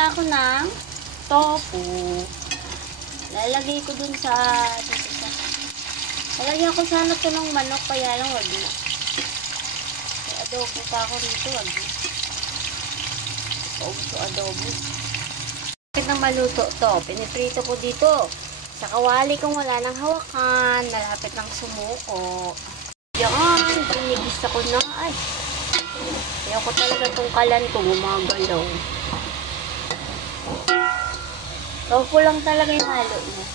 pala ako ng tofu. Lalagay ko dun sa lalagyan ko sana ito ng manok, kaya lang wag na. May adobo pa ako rito, wag na. Ito adobo. Bakit nang maluto to? Piniprito ko dito sa kawali kung wala nang hawakan. Malapit ng sumuko. Yan, pinigis ako na. Ay, ayoko talaga itong kalan ko gumagalaw. Tofu lang talaga yung halo niya.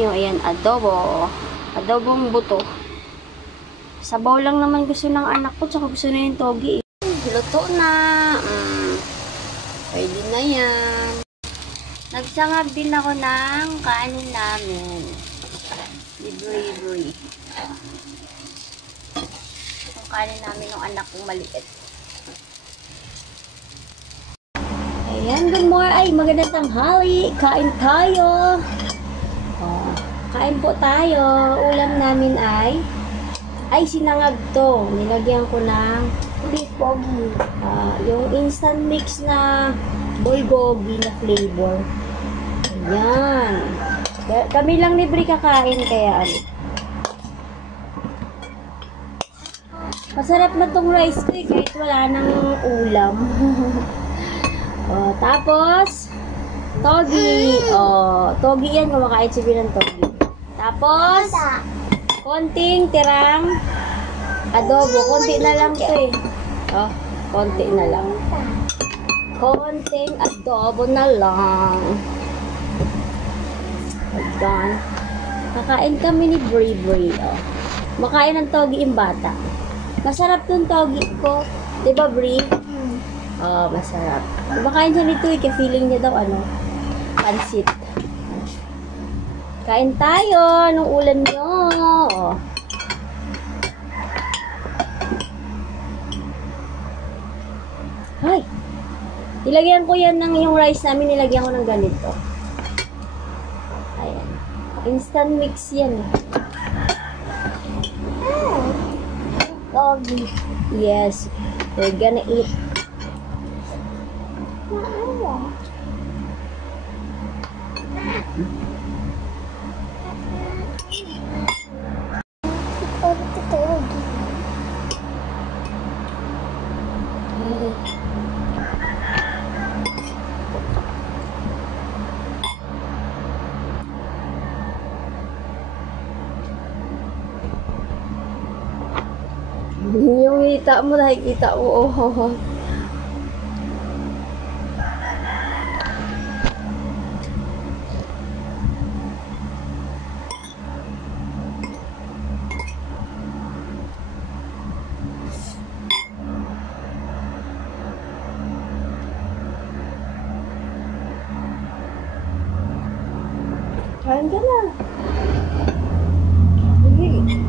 Yung ayan, adobo. Adobong buto. Sabaw lang naman gusto ng anak ko, tsaka gusto na yung togi. Luto na. Pwede na yan. Nagsangag din ako ng kanin namin. Libre-libre. Yung kanin namin ng anak kong maliit. Ayan, good morning. Ay, magandang tanghali. Kain tayo. Oh, kain po tayo. Ulam namin ay sinangag to. Nilagyan ko ng beef bulgogi. Yung instant mix na bulgogi na flavor. Ayan. Kami lang libre kakain, kaya ano. Masarap na tong rice ko kahit wala nang ulam. Oh, tapos togi. Oh, togi yan. Kumakain si Bill ng togi. Tapos, konting tirang adobo. Konti na lang ito eh. Oh, konti na lang. Konting adobo na lang. Ayan. Kakain kami ni Bri Bri. Oh. Makain ng togi yung bata. Masarap tong togi ko. Diba, Bri? Oh, masarap. Kumakain siya nito eh, feeling niya daw ano, pansit. Kain tayo ng ulam niyo. Oh. Ay. Ilagyan ko yan ng yung rice namin, nilagyan ko ng ganito. Ayan. Instant mix yan eh. Doggy. Yes. We're gonna eat. Yung hita mo, nakikita mo, oh. Kain ka na. Sige.